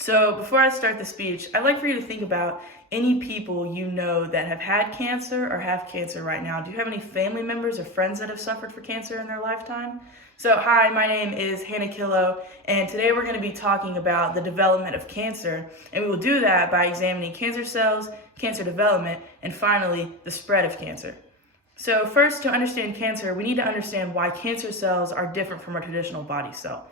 So before I start the speech, I'd like for you to think about any people you know that have had cancer or have cancer right now. Do you have any family members or friends that have suffered from cancer in their lifetime? So hi, my name is Hannah Killow, and today we're going to be talking about the development of cancer, and we will do that by examining cancer cells, cancer development, and finally, the spread of cancer. So first, to understand cancer, we need to understand why cancer cells are different from a traditional body cell.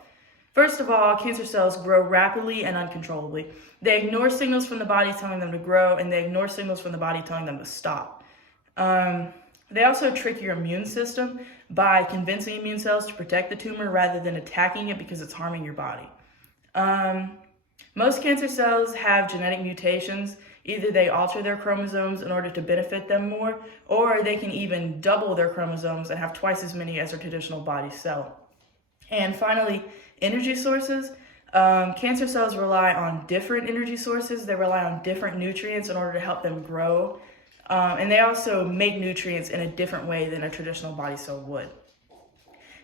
First of all, cancer cells grow rapidly and uncontrollably. They ignore signals from the body telling them to grow, and they ignore signals from the body telling them to stop. They also trick your immune system by convincing immune cells to protect the tumor rather than attacking it because it's harming your body. Most cancer cells have genetic mutations. Either they alter their chromosomes in order to benefit them more, or they can even double their chromosomes and have twice as many as a traditional body cell. And finally, energy sources. Cancer cells rely on different energy sources. They rely on different nutrients in order to help them grow. And they also make nutrients in a different way than a traditional body cell would.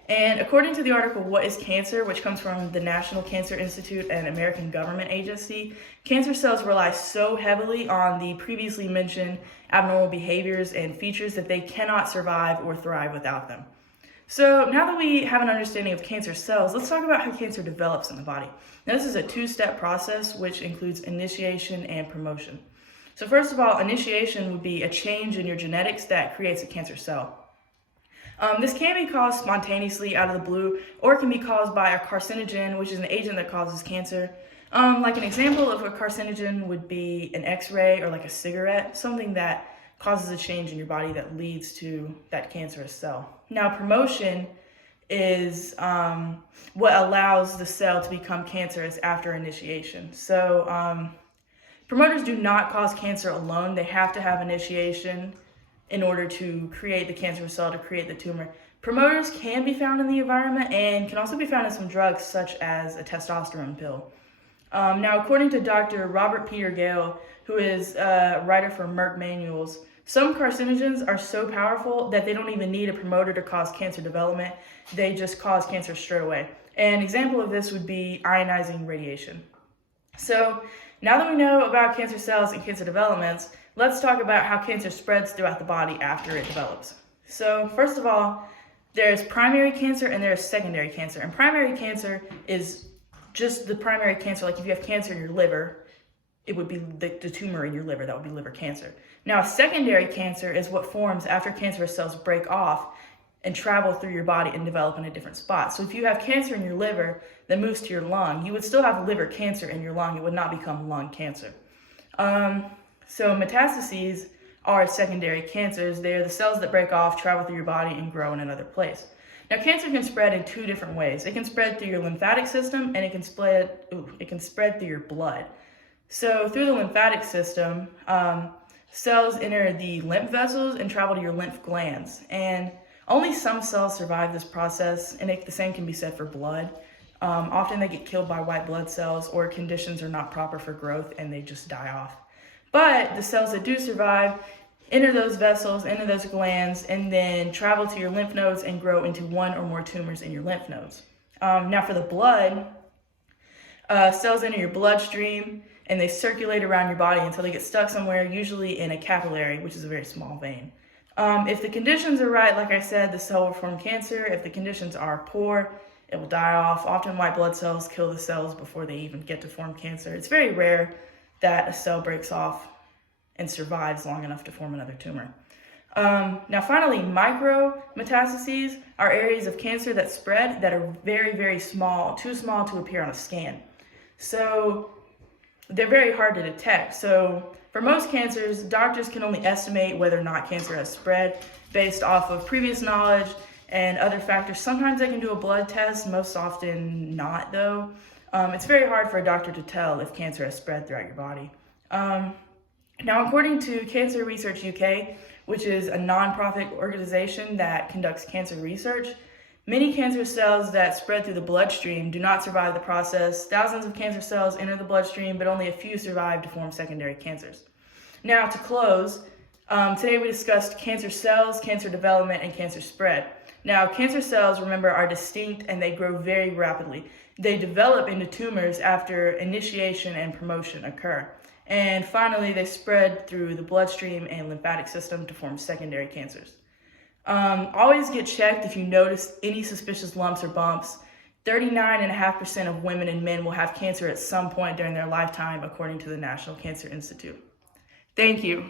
And according to the article, What is Cancer?, which comes from the National Cancer Institute and American government agency, cancer cells rely so heavily on the previously mentioned abnormal behaviors and features that they cannot survive or thrive without them. So now that we have an understanding of cancer cells, let's talk about how cancer develops in the body. Now, this is a two-step process which includes initiation and promotion. So first of all, initiation would be a change in your genetics that creates a cancer cell. This can be caused spontaneously out of the blue, or it can be caused by a carcinogen, which is an agent that causes cancer. Like an example of a carcinogen would be an X-ray or like a cigarette, something that causes a change in your body that leads to that cancerous cell. Now, promotion is what allows the cell to become cancerous after initiation. So promoters do not cause cancer alone. They have to have initiation in order to create the cancerous cell, to create the tumor. Promoters can be found in the environment and can also be found in some drugs such as a testosterone pill. Now, according to Dr. Robert Peter Gale, who is a writer for Merck Manuals, some carcinogens are so powerful that they don't even need a promoter to cause cancer development. They just cause cancer straight away. An example of this would be ionizing radiation. So now that we know about cancer cells and cancer developments, let's talk about how cancer spreads throughout the body after it develops. So first of all, there's primary cancer and there's secondary cancer. And primary cancer is just the primary cancer. Like if you have cancer in your liver, it would be the tumor in your liver. That would be liver cancer. Now, secondary cancer is what forms after cancerous cells break off and travel through your body and develop in a different spot. So if you have cancer in your liver that moves to your lung, you would still have liver cancer in your lung. It would not become lung cancer. So metastases are secondary cancers. They are the cells that break off, travel through your body, and grow in another place. Now, cancer can spread in two different ways. It can spread through your lymphatic system, and it can spread through your blood. So through the lymphatic system, cells enter the lymph vessels and travel to your lymph glands. And only some cells survive this process, and the same can be said for blood. Often they get killed by white blood cells, or conditions are not proper for growth and they just die off. But the cells that do survive enter those vessels, enter those glands, and then travel to your lymph nodes and grow into one or more tumors in your lymph nodes. Now for the blood, cells enter your bloodstream and they circulate around your body until they get stuck somewhere, usually in a capillary, which is a very small vein. If the conditions are right, like I said, the cell will form cancer. If the conditions are poor, it will die off. Often white blood cells kill the cells before they even get to form cancer. It's very rare that a cell breaks off and survives long enough to form another tumor. Now finally, micrometastases are areas of cancer that spread that are very, very small, too small to appear on a scan. So they're very hard to detect. So for most cancers, doctors can only estimate whether or not cancer has spread based off of previous knowledge and other factors. Sometimes they can do a blood test, most often not though. It's very hard for a doctor to tell if cancer has spread throughout your body. Now, according to Cancer Research UK, which is a non-profit organization that conducts cancer research, many cancer cells that spread through the bloodstream do not survive the process. Thousands of cancer cells enter the bloodstream, but only a few survive to form secondary cancers. Now, to close, today we discussed cancer cells, cancer development, and cancer spread. Now, cancer cells, remember, are distinct and they grow very rapidly. They develop into tumors after initiation and promotion occur. And finally, they spread through the bloodstream and lymphatic system to form secondary cancers. Always get checked if you notice any suspicious lumps or bumps. 39.5% of women and men will have cancer at some point during their lifetime, according to the National Cancer Institute. Thank you.